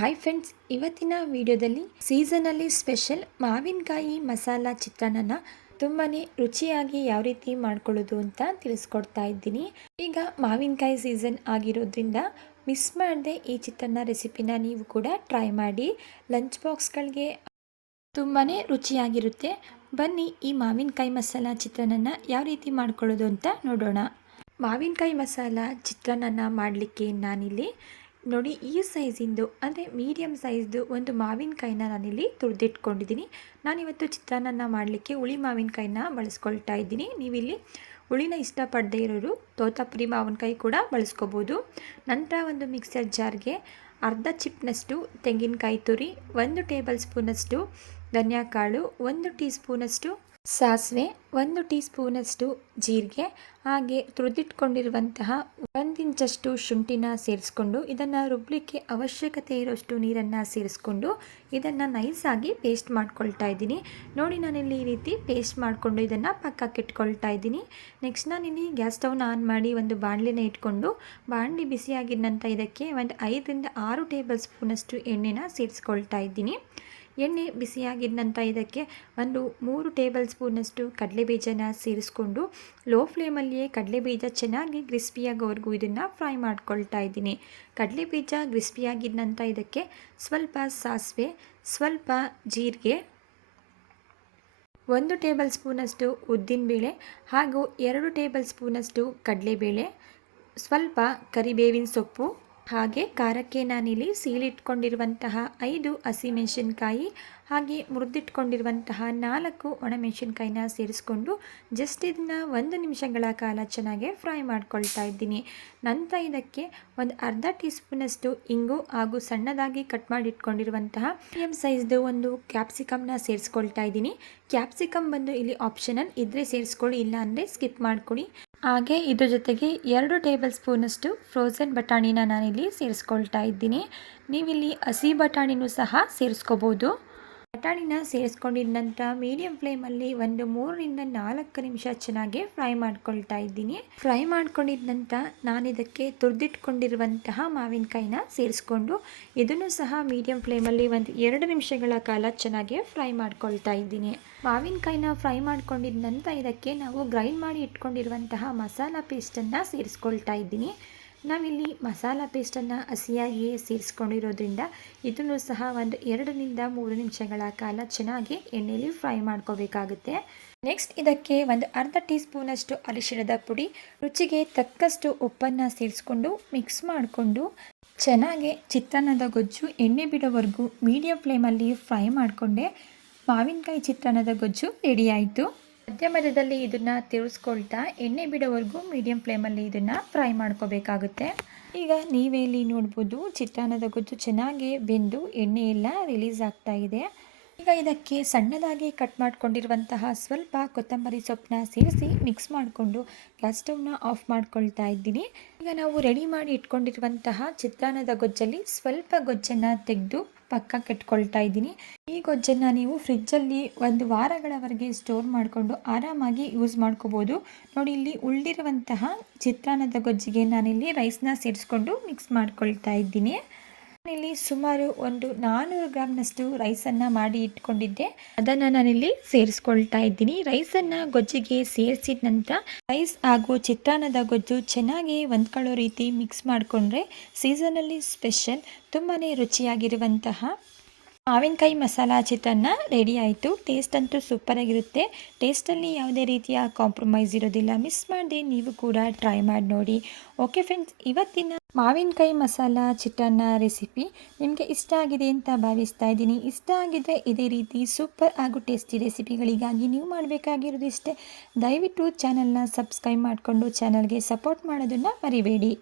Hi friends, ಇವತ್ತಿನ ವಿಡಿಯೋದಲ್ಲಿ ಸೀಸನಲ್ಲಿ ಸ್ಪೆಷಲ್ ಮಾವಿನಕಾಯಿ ಮಸಾಲ ಚಿತ್ರಾನ್ನ ತುಂಬಾ ರುಚಿಯಾಗಿ ಯಾವ ರೀತಿ ಮಾಡ್ಕೊಳ್ಳೋದು ಅಂತ ತಿಳಿಸ್ಕೊಡ್ತಾ ಇದ್ದೀನಿ. ಈಗ ಮಾವಿನಕಾಯಿ ಸೀಸನ್ ಆಗಿರೋದ್ರಿಂದ ಮಿಸ್ ಮಾಡದೆ ಈ ಚಿತ್ರಾನ್ನ ರೆಸಿಪಿನ ನೀವು ಕೂಡ ಟ್ರೈ ಮಾಡಿ. ಲಂಚ್ ಬಾಕ್ಸ್ಗಳಿಗೆ ತುಂಬಾ ರುಚಿಯಾಗಿರುತ್ತೆ. ಬನ್ನಿ ಈ ಮಾವಿನಕಾಯಿ ಮಸಾಲ ಚಿತ್ರಾನ್ನ ಯಾವ ರೀತಿ ಮಾಡ್ಕೊಳ್ಳೋದು ಅಂತ ನೋಡೋಣ. ಮಾವಿನಕಾಯಿ ಮಸಾಲ ಚಿತ್ರಾನ್ನ ಮಾಡಲಿಕ್ಕೆ ನಾನಿಲ್ಲಿ ನೋಡಿ ಈ ಸೈಜಿಂದು ಅಂದರೆ ಮೀಡಿಯಮ್ ಸೈಜ್ದು ಒಂದು ಮಾವಿನಕಾಯಿನ ನಾನಿಲ್ಲಿ ತುರಿದಿಟ್ಕೊಂಡಿದ್ದೀನಿ. ನಾನಿವತ್ತು ಚಿತ್ರಾನ್ನ ಮಾಡಲಿಕ್ಕೆ ಹುಳಿ ಮಾವಿನಕಾಯಿನ ಬಳಸ್ಕೊಳ್ತಾ ಇದ್ದೀನಿ. ನೀವಿಲ್ಲಿ ಹುಳಿನ ಇಷ್ಟಪಡದೇ ಇರೋರು ತೋತಾಪುರಿ ಮಾವಿನಕಾಯಿ ಕೂಡ ಬಳಸ್ಕೋಬೋದು. ನಂತರ ಒಂದು ಮಿಕ್ಸರ್ ಜಾರ್ಗೆ ಅರ್ಧ ಚಿಪ್ನಷ್ಟು ತೆಂಗಿನಕಾಯಿ ತುರಿ, 1 ಟೇಬಲ್ ಸ್ಪೂನಷ್ಟು ಧನಿಯಾಕಾಳು, 1 ಟೀ ಸ್ಪೂನಷ್ಟು ಸಾಸಿವೆ, 1 ಟೀ ಸ್ಪೂನಷ್ಟು ಜೀರಿಗೆ, ಹಾಗೆ ತುರಿದಿಟ್ಕೊಂಡಿರುವಂತಹ 1 ಇಂಚಷ್ಟು ಶುಂಠಿನ ಸೇರಿಸ್ಕೊಂಡು ಇದನ್ನು ರುಬ್ಬಲಿಕ್ಕೆ ಅವಶ್ಯಕತೆ ಇರೋಷ್ಟು ನೀರನ್ನು ಸೇರಿಸ್ಕೊಂಡು ಇದನ್ನು ನೈಸಾಗಿ ಪೇಸ್ಟ್ ಮಾಡ್ಕೊಳ್ತಾ ಇದ್ದೀನಿ. ನೋಡಿ, ನಾನಿಲ್ಲಿ ಈ ರೀತಿ ಪೇಸ್ಟ್ ಮಾಡಿಕೊಂಡು ಇದನ್ನು ಪಕ್ಕಕ್ಕೆ ಇಟ್ಕೊಳ್ತಾ ಇದ್ದೀನಿ. ನೆಕ್ಸ್ಟ್ ನಾನಿಲ್ಲಿ ಗ್ಯಾಸ್ ಸ್ಟವ್ನ ಆನ್ ಮಾಡಿ ಒಂದು ಬಾಣಲಿನ ಇಟ್ಕೊಂಡು ಬಾಣಲಿ ಬಿಸಿಯಾಗಿದ ನಂತರ ಇದಕ್ಕೆ ಒಂದು 5 ರಿಂದ 6 ಟೇಬಲ್ ಸ್ಪೂನಷ್ಟು ಎಣ್ಣೆನ ಸೇರಿಸ್ಕೊಳ್ತಾ ಇದ್ದೀನಿ. ಎಣ್ಣೆ ಬಿಸಿಯಾಗಿದ ನಂತರ ಇದಕ್ಕೆ ಒಂದು 3 ಟೇಬಲ್ ಸ್ಪೂನಷ್ಟು ಕಡಲೆಬೀಜನ ಸೇರಿಸ್ಕೊಂಡು ಲೋ ಫ್ಲೇಮಲ್ಲಿಯೇ ಕಡಲೆಬೀಜ ಚೆನ್ನಾಗಿ ಕ್ರಿಸ್ಪಿಯಾಗೋವರೆಗೂ ಇದನ್ನು ಫ್ರೈ ಮಾಡ್ಕೊಳ್ತಾ ಇದ್ದೀನಿ. ಕಡಲೆಬೀಜ ಕ್ರಿಸ್ಪಿಯಾಗಿದ ನಂತರ ಇದಕ್ಕೆ ಸ್ವಲ್ಪ ಸಾಸಿವೆ, ಸ್ವಲ್ಪ ಜೀರಿಗೆ, 1 ಟೇಬಲ್ ಸ್ಪೂನಷ್ಟು ಉದ್ದಿನಬೇಳೆ ಹಾಗೂ 2 ಟೇಬಲ್ ಸ್ಪೂನಷ್ಟು ಕಡಲೆಬೇಳೆ, ಸ್ವಲ್ಪ ಕರಿಬೇವಿನ ಸೊಪ್ಪು, ಹಾಗೆ ಖಾರಕ್ಕೆ ನಾನಿಲ್ಲಿ ಸೀಳಿಟ್ಕೊಂಡಿರುವಂತಹ 5 ಹಸಿಮೆಣಸಿನ್ಕಾಯಿ ಹಾಗೆ ಮುರಿದಿಟ್ಕೊಂಡಿರುವಂತಹ 4 ಒಣಮೆಣಸಿನ್ಕಾಯಿನ ಸೇರಿಸ್ಕೊಂಡು ಜಸ್ಟ್ ಇದನ್ನು 1 ನಿಮಿಷಗಳ ಕಾಲ ಚೆನ್ನಾಗಿ ಫ್ರೈ ಮಾಡ್ಕೊಳ್ತಾ ಇದ್ದೀನಿ. ನಂತರ ಇದಕ್ಕೆ ಒಂದು ಅರ್ಧ ಟೀ ಸ್ಪೂನಷ್ಟು ಇಂಗು ಹಾಗೂ ಸಣ್ಣದಾಗಿ ಕಟ್ ಮಾಡಿಟ್ಕೊಂಡಿರುವಂತಹ ಮೀಡಿಯಮ್ ಸೈಜ್ದು ಒಂದು ಕ್ಯಾಪ್ಸಿಕಮ್ನ ಸೇರಿಸ್ಕೊಳ್ತಾ ಇದ್ದೀನಿ. ಕ್ಯಾಪ್ಸಿಕಮ್ ಬಂದು ಇಲ್ಲಿ ಆಪ್ಷನಲ್ ಇದ್ದರೆ ಸೇರಿಸ್ಕೊಳ್ಳಿ, ಇಲ್ಲ ಅಂದರೆ ಸ್ಕಿಪ್ ಮಾಡ್ಕೊಳ್ಳಿ. ಹಾಗೆ ಇದ್ರ ಜೊತೆಗೆ 2 ಟೇಬಲ್ ಸ್ಪೂನಷ್ಟು ಫ್ರೋಝನ್ ಬಟಾಣಿನ ನಾನಿಲ್ಲಿ ಸೇರಿಸ್ಕೊಳ್ತಾ ಇದ್ದೀನಿ. ನೀವಿಲ್ಲಿ ಹಸಿ ಬಟಾಣಿನೂ ಸಹ ಸೇರಿಸ್ಕೋಬೋದು. ಬಟಾಣಿನ ಸೇರಿಸ್ಕೊಂಡಿದ ನಂತರ ಮೀಡಿಯಂ ಫ್ಲೇಮಲ್ಲಿ ಒಂದು 3 ರಿಂದ 4 ನಿಮಿಷ ಚೆನ್ನಾಗಿ ಫ್ರೈ ಮಾಡ್ಕೊಳ್ತಾ ಇದ್ದೀನಿ. ಫ್ರೈ ಮಾಡ್ಕೊಂಡಿದ ನಂತರ ನಾನಿದಕ್ಕೆ ತುರಿದಿಟ್ಕೊಂಡಿರುವಂತಹ ಮಾವಿನಕಾಯಿನ ಸೇರಿಸ್ಕೊಂಡು ಇದನ್ನು ಸಹ ಮೀಡಿಯಂ ಫ್ಲೇಮಲ್ಲಿ ಒಂದು 2 ನಿಮಿಷಗಳ ಕಾಲ ಚೆನ್ನಾಗಿ ಫ್ರೈ ಮಾಡ್ಕೊಳ್ತಾ ಇದ್ದೀನಿ. ಮಾವಿನಕಾಯಿನ ಫ್ರೈ ಮಾಡ್ಕೊಂಡಿದ ನಂತರ ಇದಕ್ಕೆ ನಾವು ಗ್ರೈಂಡ್ ಮಾಡಿ ಇಟ್ಕೊಂಡಿರುವಂತಹ ಮಸಾಲ ಪೇಸ್ಟನ್ನು ಸೇರಿಸ್ಕೊಳ್ತಾ ಇದ್ದೀನಿ. ನಾವಿಲ್ಲಿ ಮಸಾಲ ಪೇಸ್ಟನ್ನು ಹಸಿಯಾಗಿಯೇ ಸೇರಿಸ್ಕೊಂಡಿರೋದ್ರಿಂದ ಇದನ್ನು ಸಹ ಒಂದು 2 ರಿಂದ 3 ನಿಮಿಷಗಳ ಕಾಲ ಚೆನ್ನಾಗಿ ಎಣ್ಣೆಯಲ್ಲಿ ಫ್ರೈ ಮಾಡ್ಕೋಬೇಕಾಗುತ್ತೆ. ನೆಕ್ಸ್ಟ್ ಇದಕ್ಕೆ ಒಂದು ಅರ್ಧ ಟೀ ಸ್ಪೂನಷ್ಟು ಅರಿಶಿಣದ ಪುಡಿ, ರುಚಿಗೆ ತಕ್ಕಷ್ಟು ಉಪ್ಪನ್ನು ಸೇರಿಸ್ಕೊಂಡು ಮಿಕ್ಸ್ ಮಾಡಿಕೊಂಡು ಚೆನ್ನಾಗಿ ಚಿತ್ರಾನ್ನದ ಗೊಜ್ಜು ಎಣ್ಣೆ ಬಿಡೋವರೆಗೂ ಮೀಡಿಯಂ ಫ್ಲೇಮಲ್ಲಿ ಫ್ರೈ ಮಾಡಿಕೊಂಡೆ ಮಾವಿನಕಾಯಿ ಚಿತ್ರಾನ್ನದ ಗೊಜ್ಜು ರೆಡಿ ಆಯಿತು. ಮಧ್ಯದಲ್ಲಿ ಇದನ್ನು ತಿರುಗಿಸ್ಕೊಳ್ತಾ ಎಣ್ಣೆ ಬಿಡೋವರೆಗೂ ಮೀಡಿಯಂ ಫ್ಲೇಮಲ್ಲಿ ಇದನ್ನು ಫ್ರೈ ಮಾಡ್ಕೋಬೇಕಾಗುತ್ತೆ. ಈಗ ನೀವೇ ಇಲ್ಲಿ ನೋಡ್ಬೋದು ಚಿತ್ರಾನ್ನದ ಗೊಜ್ಜು ಚೆನ್ನಾಗಿ ಬೆಂದು ಎಣ್ಣೆ ಎಲ್ಲ ರಿಲೀಸ್ ಆಗ್ತಾ ಇದೆ. ಈಗ ಇದಕ್ಕೆ ಸಣ್ಣದಾಗಿ ಕಟ್ ಮಾಡ್ಕೊಂಡಿರುವಂತಹ ಸ್ವಲ್ಪ ಕೊತ್ತಂಬರಿ ಸೊಪ್ಪನ್ನ ಸೇರಿಸಿ ಮಿಕ್ಸ್ ಮಾಡಿಕೊಂಡು ಗ್ಯಾಸ್ ಸ್ಟವ್ನ ಆಫ್ ಮಾಡ್ಕೊಳ್ತಾ ಇದ್ದೀನಿ. ಈಗ ನಾವು ರೆಡಿ ಮಾಡಿ ಇಟ್ಕೊಂಡಿರುವಂತಹ ಚಿತ್ರಾನ್ನದ ಗೊಜ್ಜಲ್ಲಿ ಸ್ವಲ್ಪ ಗೊಜ್ಜನ್ನು ತೆಗೆದು ಪಕ್ಕಕ್ಕೆ ಇಟ್ಕೊಳ್ತಾ ಇದ್ದೀನಿ. ಈ ಗೊಜ್ಜನ್ನು ನೀವು ಫ್ರಿಜ್ಜಲ್ಲಿ 1 ವಾರಗಳವರೆಗೆ ಸ್ಟೋರ್ ಮಾಡಿಕೊಂಡು ಆರಾಮಾಗಿ ಯೂಸ್ ಮಾಡ್ಕೋಬೋದು. ನೋಡಿ, ಇಲ್ಲಿ ಉಳಿದಿರುವಂತಹ ಚಿತ್ರಾನ್ನದ ಗೊಜ್ಜಿಗೆ ನಾನಿಲ್ಲಿ ರೈಸ್ನ ಸೇರಿಸ್ಕೊಂಡು ಮಿಕ್ಸ್ ಮಾಡ್ಕೊಳ್ತಾ ಇದ್ದೀನಿ. ನಾನಿಲ್ಲಿ ಸುಮಾರು ಒಂದು 400 ಗ್ರಾಮ್ನಷ್ಟು ರೈಸನ್ನು ಮಾಡಿ ಇಟ್ಕೊಂಡಿದ್ದೆ, ಅದನ್ನು ನಾನಿಲ್ಲಿ ಸೇರಿಸ್ಕೊಳ್ತಾ ಇದ್ದೀನಿ. ರೈಸನ್ನು ಗೊಜ್ಜಿಗೆ ಸೇರಿಸಿದ ನಂತರ ರೈಸ್ ಹಾಗೂ ಚಿತ್ರಾನ್ನದ ಗೊಜ್ಜು ಚೆನ್ನಾಗಿ ಹೊಂದ್ಕೊಳ್ಳೋ ರೀತಿ ಮಿಕ್ಸ್ ಮಾಡಿಕೊಂಡ್ರೆ ಸೀಸನಲ್ಲಿ ಸ್ಪೆಷಲ್ ತುಂಬಾ ರುಚಿಯಾಗಿರುವಂತಹ ಮಾವಿನಕಾಯಿ ಮಸಾಲ ಚಿತ್ರಾನ್ನ ರೆಡಿ ಆಯಿತು. ಟೇಸ್ಟ್ ಅಂತೂ ಸೂಪರಾಗಿರುತ್ತೆ. ಟೇಸ್ಟಲ್ಲಿ ಯಾವುದೇ ರೀತಿಯ ಕಾಂಪ್ರಮೈಸ್ ಇರೋದಿಲ್ಲ. ಮಿಸ್ ಮಾಡದೆ ನೀವು ಕೂಡ ಟ್ರೈ ಮಾಡಿ ನೋಡಿ. ಓಕೆ ಫ್ರೆಂಡ್ಸ್, ಇವತ್ತಿನ ಮಾವಿನಕಾಯಿ ಮಸಾಲ ಚಿತ್ರಾನ್ನ ರೆಸಿಪಿ ನಿಮಗೆ ಇಷ್ಟ ಆಗಿದೆ ಅಂತ ಭಾವಿಸ್ತಾ ಇದ್ದೀನಿ. ಇಷ್ಟ ಆಗಿದ್ದರೆ ಇದೇ ರೀತಿ ಸೂಪರ್ ಹಾಗೂ ಟೇಸ್ಟಿ ರೆಸಿಪಿಗಳಿಗಾಗಿ ನೀವು ಮಾಡಬೇಕಾಗಿರೋದು ಇಷ್ಟೇ. ದಯವಿಟ್ಟು ಚಾನಲ್ನ ಸಬ್ಸ್ಕ್ರೈಬ್ ಮಾಡಿಕೊಂಡು ಚಾನಲ್ಗೆ ಸಪೋರ್ಟ್ ಮಾಡೋದನ್ನು ಮರಿಬೇಡಿ.